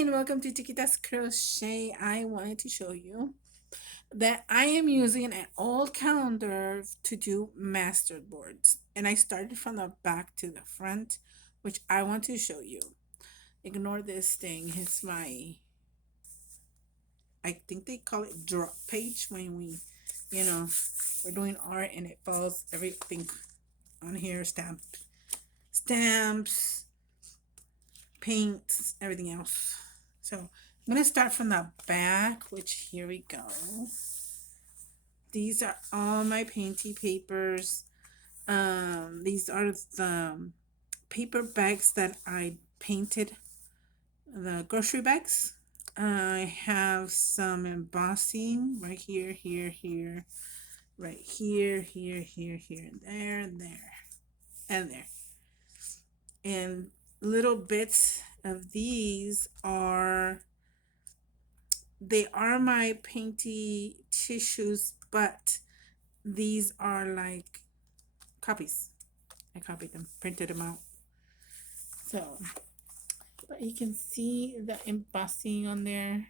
and welcome to Chiquita's Crochet. I wanted to show you that I am using an old calendar to do master boards. And I started from the back to the front, which I want to show you. Ignore this thing. It's my, I think they call it drop page when you know, we're doing art and it falls everything on here, stamps, paints, everything else. So I'm gonna start from the back, which here we go. These are all my painty papers. These are the paper bags that I painted, the grocery bags. I have some embossing right here, right here, and there, and there. And little bits of these are they are my painty tissues, but these are like copies. I copied them, printed them out. So, but you can see the embossing on there.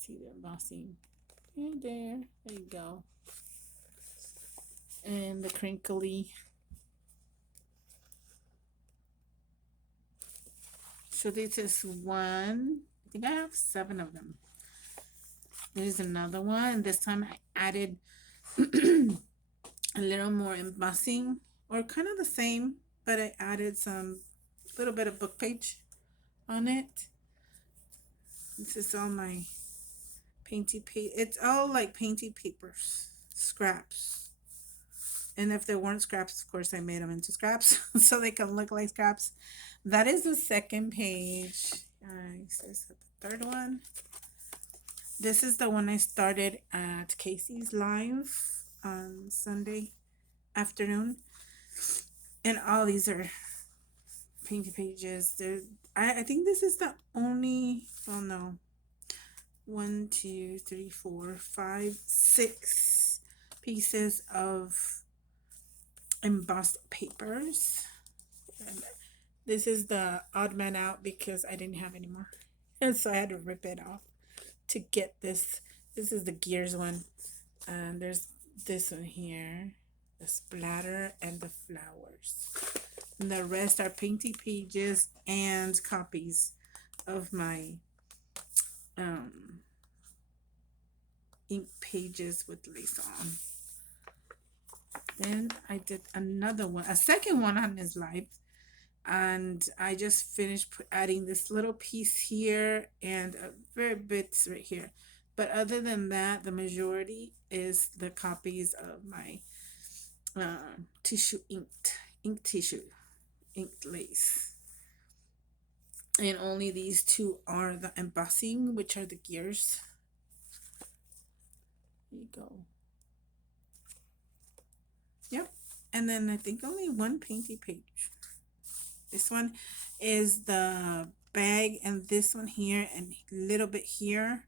See the embossing. And there you go. And the crinkly. So this is one. I think I have 7 of them. There's another one. This time I added a little more embossing, or kind of the same, but I added some little bit of book page on it. This is all my painty paper. It's all like painty papers, scraps. And if there weren't scraps, of course, I made them into scraps so they can look like scraps. That is the second page. This is the third one. This is the one I started at Casey's live on Sunday afternoon. And all these are painty pages. I think this is the only, well, no. 1, 2, 3, 4, 5, 6 pieces of embossed papers. And this is the odd man out because I didn't have any more. And so I had to rip it off to get this. This is the gears one. And there's this one here, the splatter and the flowers. And the rest are painty pages and copies of my ink pages with lace on. Then I did another one, a second one on his live, and I just finished adding this little piece here and a very bits right here. But other than that, the majority is the copies of my tissue ink tissue, inked lace. And only these two are the embossing, which are the gears. There you go. Yep. And then I think only one painty page. This one is the bag, and this one here and a little bit here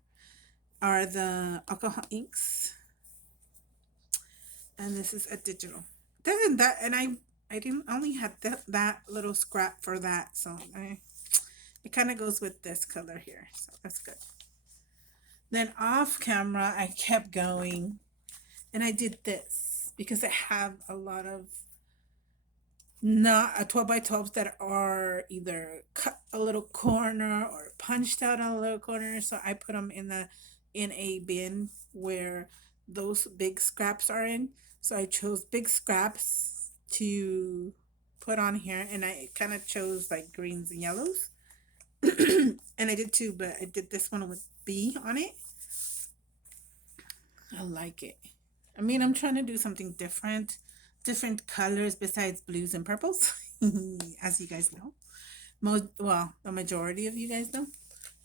are the alcohol inks. And this is a digital. Doesn't that, and I didn't only had that little scrap for that, so it kind of goes with this color here, so that's good. Then off camera I kept going, and I did this because I have a lot of not a 12 by 12s that are either cut a little corner or punched out a little corner, so I put them in a bin where those big scraps are in. So I chose big scraps to put on here, and I kind of chose like greens and yellows. And I did two, but I did this one with B on it. I like it. I mean, I'm trying to do something different colors besides blues and purples, as you guys know. Well, the majority of you guys know,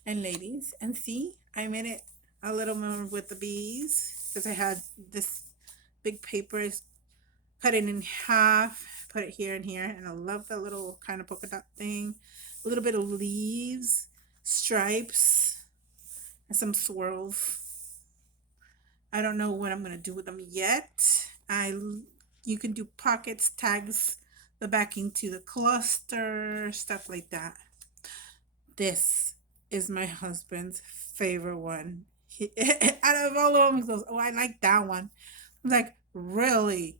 and ladies. And see, I made it a little more with the bees because I had this big paper, cut it in half, put it here and here, and I love the little kind of polka dot thing. A little bit of leaves, stripes, and some swirls. I don't know what I'm gonna do with them yet. You can do pockets, tags, the backing to the cluster, stuff like that. This is my husband's favorite one. He, out of all of them, he goes, "Oh, I like that one." I'm like, "Really?"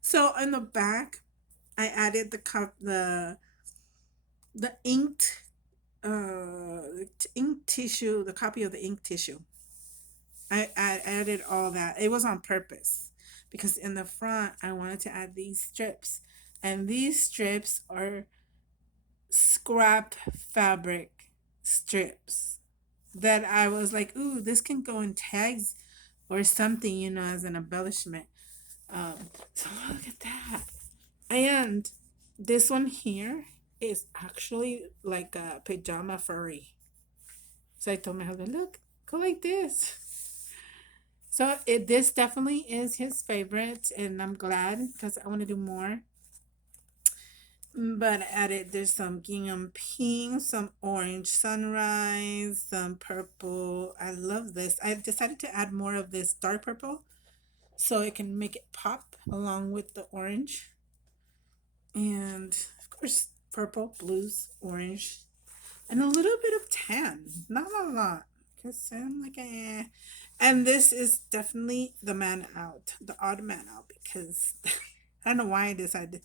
So in the back, I added the inked ink tissue, the copy of the ink tissue. I added all that. It was on purpose because in the front I wanted to add these strips, and these strips are scrap fabric strips that I was like, ooh, this can go in tags or something, as an embellishment. So look at that. And this one here is actually like a pajama furry. So I told my husband, look, go like this. So this definitely is his favorite, and I'm glad because I want to do more. But I added there's some gingham pink, some orange sunrise, some purple. I love this. I decided to add more of this dark purple so it can make it pop along with the orange. And of course, purple, blues, orange, and a little bit of tan. Not a lot. Because I'm like, eh. And this is definitely the man out, the odd man out, because I don't know why I decided.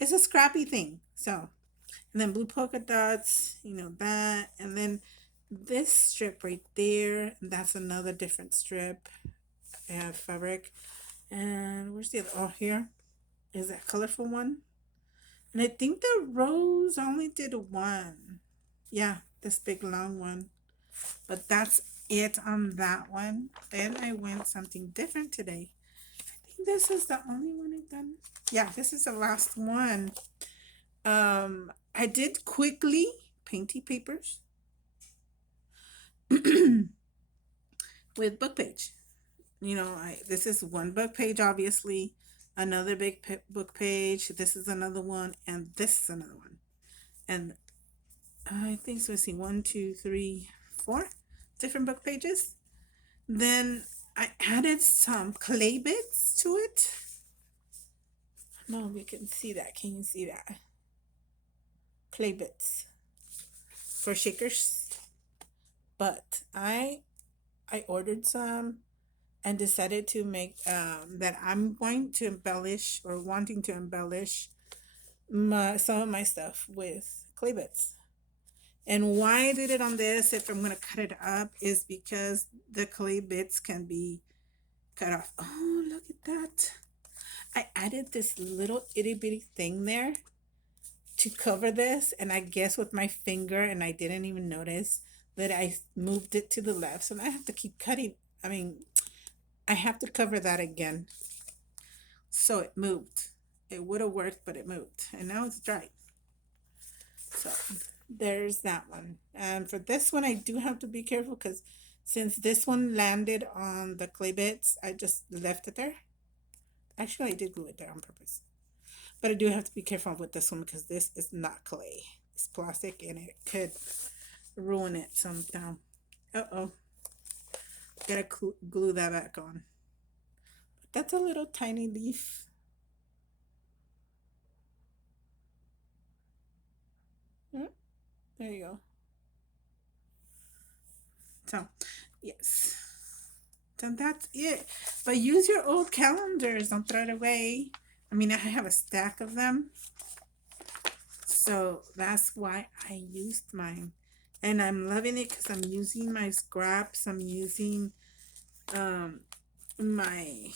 It's a scrappy thing. So, and then blue polka dots, that. And then this strip right there, that's another different strip fabric. And where's the other? Oh, here is that colorful one. And I think the rose only did one. Yeah, this big long one. But that's it on that one. Then I went something different today. I think this is the only one I've done. Yeah, this is the last one. I did quickly painty papers with book page. This is one book page, obviously, another big book page. This is another one, and this is another one. And I think so. Let's see, 1, 2, 3, 4 different book pages. Then I added some clay bits to it. No, we can see that. Can you see that? Clay bits for shakers. But I ordered some and decided to make that I'm going to embellish or wanting to embellish some of my stuff with clay bits. And why I did it on this, if I'm going to cut it up, is because the clay bits can be cut off. Oh, look at that. I added this little itty bitty thing there to cover this, and I guess with my finger, and I didn't even notice that I moved it to the left. So I have to keep cutting. I have to cover that again. So it moved. It would have worked, but it moved. And now it's dry. So there's that one. And for this one, I do have to be careful because since this one landed on the clay bits, I just left it there. Actually, I did glue it there on purpose. But I do have to be careful with this one because this is not clay. It's plastic and it could ruin it sometime. Uh-oh. Gotta glue that back on. But that's a little tiny leaf. There you go. So, yes. So that's it. But use your old calendars. Don't throw it away. I have a stack of them. So that's why I used mine. And I'm loving it because I'm using my scraps. I'm using my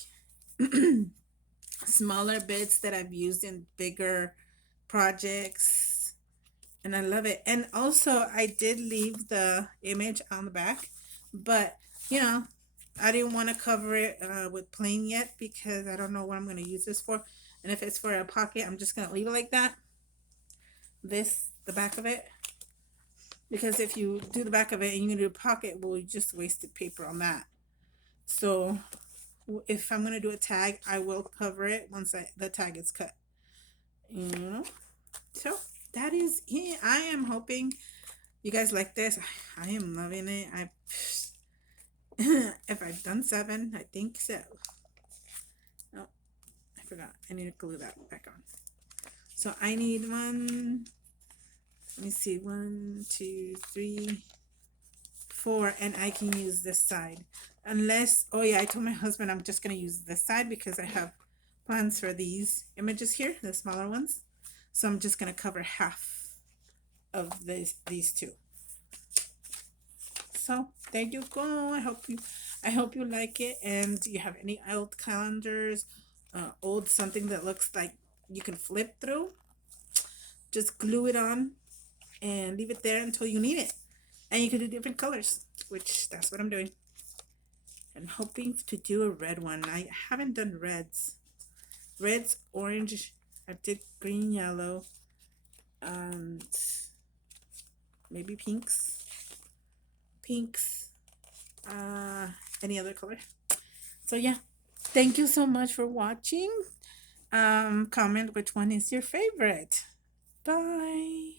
smaller bits that I've used in bigger projects. And I love it. And also, I did leave the image on the back. But, I didn't want to cover it with plain yet because I don't know what I'm going to use this for. And if it's for a pocket, I'm just going to leave it like that. The back of it. Because if you do the back of it and you do a pocket, well, you just wasted paper on that. So if I'm going to do a tag, I will cover it once the tag is cut. So that is it. I am hoping you guys like this. I am loving it. If I've done 7, I think so. Oh, I forgot. I need to glue that back on. So I need one. Let me see. 1, 2, 3, 4, and I can use this side. Unless, oh yeah, I told my husband I'm just gonna use this side because I have plans for these images here, the smaller ones. So I'm just gonna cover half of these two. So there you go. I hope you like it. And do you have any old calendars, old something that looks like you can flip through? Just glue it on and leave it there until you need it. And you can do different colors, which that's what I'm doing. I'm hoping to do a red one. I haven't done reds. Reds, orange, I did green, yellow, and maybe pinks. Any other color. So yeah, thank you so much for watching. Comment which one is your favorite. Bye.